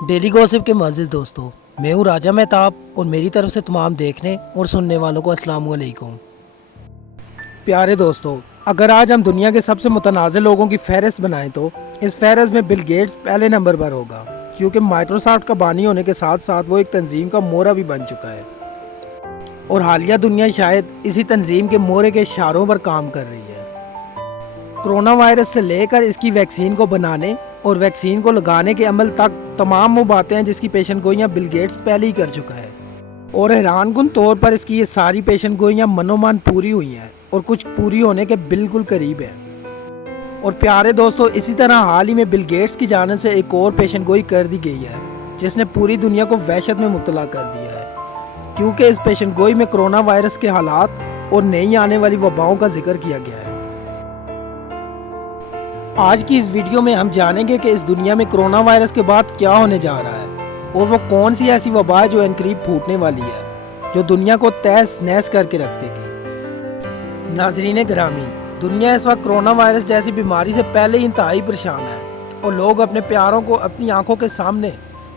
Daily gossip के मुअज़्ज़िज़ दोस्तों, मैं हूँ राजा मेहताब और मेरी तरफ से तमाम देखने और सुनने वालों को अस्सलाम वालेकुम। प्यारे दोस्तों, अगर आज हम दुनिया के सबसे मुतनाज़िर लोगों की फहरिस्त बनाएं तो इस फहरिस्त में बिल गेट्स पहले नंबर पर होगा, क्योंकि माइक्रोसॉफ्ट का बानी होने के साथ साथ वो एक तंजीम का मोहरा भी बन चुका है और हालिया दुनिया शायद इसी तंजीम के मोहरे के इशारों पर काम कर रही है। कोरोना वायरस से लेकर इसकी वैक्सीन को बनाने और वैक्सीन को लगाने के अमल तक तमाम वो बातें हैं जिसकी पेशन गोइयाँ बिल गेट्स पहले ही कर चुका है और हैरानकुन तौर पर इसकी ये सारी पेशन गोइयाँ मनोमान पूरी हुई हैं और कुछ पूरी होने के बिल्कुल करीब है। और प्यारे दोस्तों, इसी तरह हाल ही में बिल गेट्स की जानिब से एक और पेशन गोई कर दी गई है जिसने पूरी दुनिया को वहशत में मुब्तला कर दिया है, क्योंकि इस पेशन गोई में कोरोना वायरस के हालात और नई आने वाली वबाओं का जिक्र किया गया है। आज की इस वीडियो में हम जानेंगे कि इस दुनिया में कोरोना वायरस के बाद क्या होने जा रहा है और वो कौन सी ऐसी वबा है जो इनकरीब फूटने वाली है, जो दुनिया को तहस नहस करके रख देगी। नाजरीन गिरामी, दुनिया इस वक्त कोरोना वायरस जैसी बीमारी से पहले ही इंतहाई परेशान है और लोग अपने प्यारों को अपनी आंखों के सामने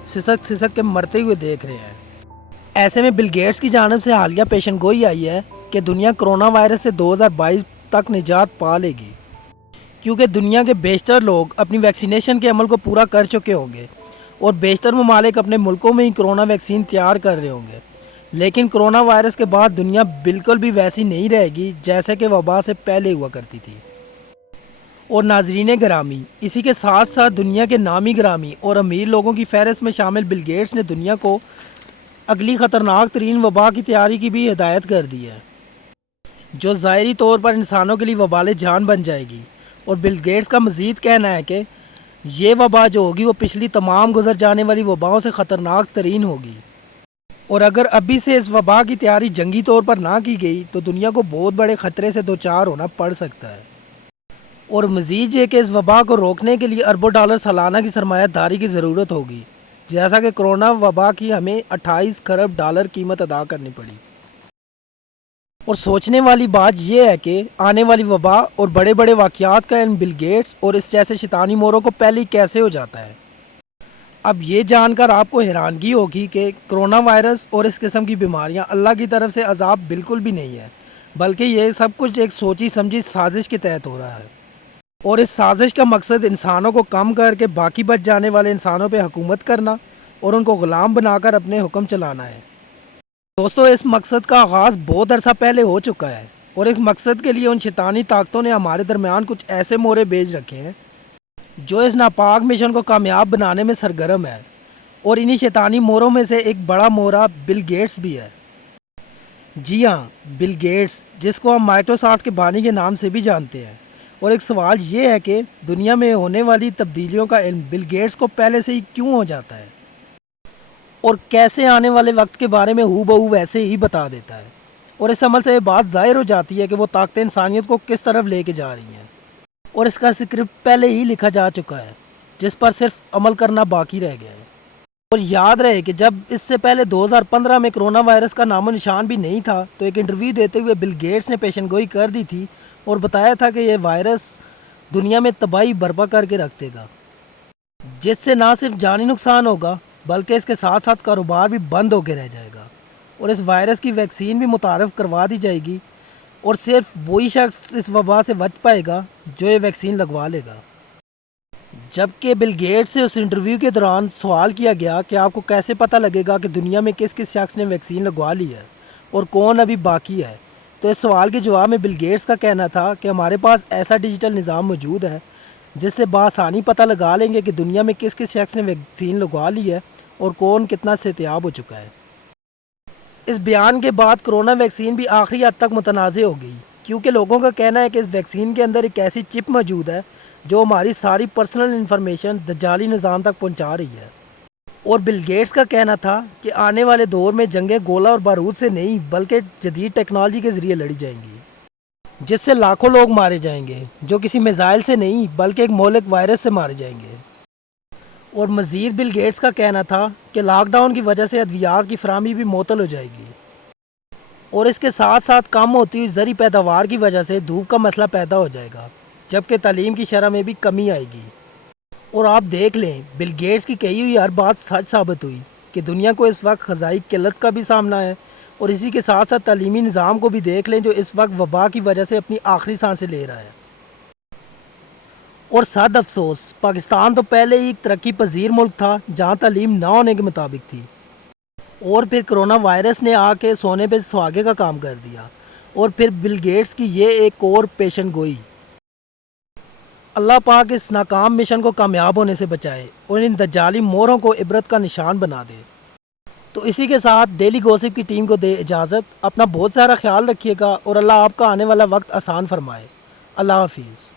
सिसक सिसक के मरते हुए देख रहे हैं। ऐसे में बिल गेट्स की जानिब से हालिया पेशन गोई आई है कि दुनिया कोरोना वायरस से 2022 तक निजात पा लेगी, क्योंकि दुनिया के बेशतर लोग अपनी वैक्सीनेशन के अमल को पूरा कर चुके होंगे और बेशतर ममालिक अपने मुल्कों में ही कोरोना वैक्सीन तैयार कर रहे होंगे। लेकिन कोरोना वायरस के बाद दुनिया बिल्कुल भी वैसी नहीं रहेगी जैसे कि वबा से पहले हुआ करती थी। और नाजरीन गिरामी, इसी के साथ साथ दुनिया के नामी गिरामी और अमीर लोगों की फहरिस्त में शामिल बिल गेट्स ने दुनिया को अगली ख़तरनाक तरीन वबा की तैयारी की भी हिदायत कर दी है, जो ज़ाहिरी तौर पर इंसानों के लिए वबाल जान बन जाएगी। और बिल गेट्स का मज़ीद कहना है कि ये वबा जो होगी वो पिछली तमाम गुजर जाने वाली वबाओं से ख़तरनाक तरीन होगी और अगर अभी से इस वबा की तैयारी जंगी तौर पर ना की गई तो दुनिया को बहुत बड़े ख़तरे से दो चार होना पड़ सकता है। और मज़ीद ये कि इस वबा को रोकने के लिए अरबों डॉलर सालाना की सरमायादारी की ज़रूरत होगी, जैसा कि कोरोना वबा की हमें 28 खरब डॉलर कीमत अदा करनी पड़ी। और सोचने वाली बात यह है कि आने वाली वबा और बड़े बड़े वाक़यात का इन बिल गेट्स और इस जैसे शैतानी मोरों को पहले ही कैसे हो जाता है। अब ये जानकर आपको हैरानगी होगी कि कोरोना वायरस और इस किस्म की बीमारियां अल्लाह की तरफ से अजाब बिल्कुल भी नहीं है, बल्कि ये सब कुछ एक सोची समझी साजिश के तहत हो रहा है और इस साजिश का मकसद इंसानों को कम करके बाकी बच जाने वाले इंसानों पर हुकूमत करना और उनको ग़ुलाम बनाकर अपने हुक्म चलाना है। दोस्तों, इस मकसद का आगाज़ बहुत अरसा पहले हो चुका है और इस मकसद के लिए उन शैतानी ताकतों ने हमारे दरमियान कुछ ऐसे मोहरे भेज रखे हैं जो इस नापाक मिशन को कामयाब बनाने में सरगर्म है। और इन्हीं शैतानी मोहरों में से एक बड़ा मोहरा बिल गेट्स भी है। जी हाँ, बिल गेट्स, जिसको हम माइक्रोसॉफ्ट के बानी के नाम से भी जानते हैं। और एक सवाल ये है कि दुनिया में होने वाली तब्दीलियों का इल्म बिल गेट्स को पहले से ही क्यों हो जाता है और कैसे आने वाले वक्त के बारे में हूबहू वैसे ही बता देता है। और इस अमल से ये बात ज़ाहिर हो जाती है कि वो ताकतें इंसानियत को किस तरफ लेके जा रही हैं और इसका स्क्रिप्ट पहले ही लिखा जा चुका है, जिस पर सिर्फ अमल करना बाकी रह गया है। और याद रहे कि जब इससे पहले 2015 में कोरोना वायरस का नामो निशान भी नहीं था तो एक इंटरव्यू देते हुए बिल गेट्स ने पेशनगोई कर दी थी और बताया था कि यह वायरस दुनिया में तबाही बर्पा करके रख देगा, जिससे ना सिर्फ जानी नुकसान होगा बल्कि इसके साथ साथ कारोबार भी बंद होकर रह जाएगा और इस वायरस की वैक्सीन भी मुतारफ़ करवा दी जाएगी और सिर्फ वही शख्स इस वबा से बच पाएगा जो ये वैक्सीन लगवा लेगा। जबकि बिल गेट्स से उस इंटरव्यू के दौरान सवाल किया गया कि आपको कैसे पता लगेगा कि दुनिया में किस किस शख्स ने वैक्सीन लगवा ली है और कौन अभी बाकी है, तो इस सवाल के जवाब में बिल गेट्स का कहना था कि हमारे पास ऐसा डिजिटल निज़ाम मौजूद है जिससे बआसानी पता लगा लेंगे कि दुनिया में किस किस शख्स ने वैक्सीन लगवा ली है और कौन कितना सेहतियाब हो चुका है। इस बयान के बाद कोरोना वैक्सीन भी आखिरी हद तक मुतनाज़ हो गई, क्योंकि लोगों का कहना है कि इस वैक्सीन के अंदर एक ऐसी चिप मौजूद है जो हमारी सारी पर्सनल इन्फॉर्मेशन दज्जाली निज़ाम तक पहुंचा रही है। और बिल गेट्स का कहना था कि आने वाले दौर में जंगें गोला और बारूद से नहीं बल्कि जदीद टेक्नोलॉजी के ज़रिए लड़ी जाएंगी, जिससे लाखों लोग मारे जाएंगे जो किसी मिसाइल से नहीं बल्कि एक मौलिक वायरस से मारे जाएंगे। और मज़ीद बिल गेट्स का कहना था कि लॉकडाउन की वजह से अद्वियात की फराहमी भी मुअत्तल हो जाएगी और इसके साथ साथ कम होती हुई ज़री पैदावार की वजह से धूप का मसला पैदा हो जाएगा, जबकि तालीम की शरह में भी कमी आएगी। اور آپ دیکھ لیں بل گیٹس کی کہی ہوئی ہر بات سچ ثابت ہوئی کہ دنیا کو اس وقت غذائی قلت کا بھی سامنا ہے، اور اسی کے ساتھ ساتھ تعلیمی نظام کو بھی دیکھ لیں جو اس وقت وبا کی وجہ سے اپنی آخری سانسیں لے رہا ہے۔ اور صد افسوس پاکستان تو پہلے ہی ایک ترقی پذیر ملک تھا جہاں تعلیم نہ ہونے کے مطابق تھی، اور پھر کرونا وائرس نے آ کے سونے پہ سہاگے کا کام کر دیا، اور پھر بل گیٹس کی یہ ایک اور پیشن گوئی۔ اللہ پاک اس ناکام مشن کو کامیاب ہونے سے بچائے اور ان دجالی موروں کو عبرت کا نشان بنا دے۔ تو اسی کے ساتھ ڈیلی گوسپ کی ٹیم کو دے اجازت، اپنا بہت سارا خیال رکھیے گا اور اللہ آپ کا آنے والا وقت آسان فرمائے۔ اللہ حافظ۔